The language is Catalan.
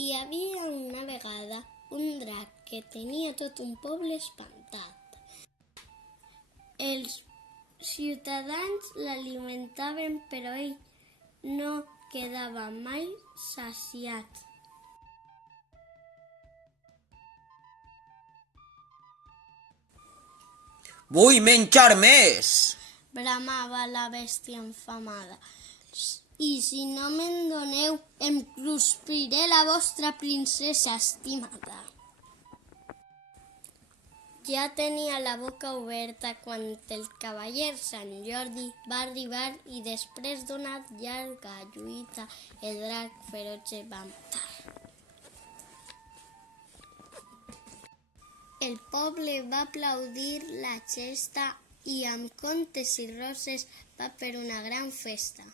Hi havia una vegada un drac que tenia tot un poble espantat. Els ciutadans l'alimentaven, però ell no quedava mai saciat. Vull menjar més! Bramava la bèstia enfamada. I si no me'n doneu, em cruspiré la vostra princesa estimada. Ja tenia la boca oberta quan el cavaller Sant Jordi va arribar i després d'una llarga lluita el drac ferotge va matar. El poble va aplaudir la gesta i amb contes i roses va fer una gran festa.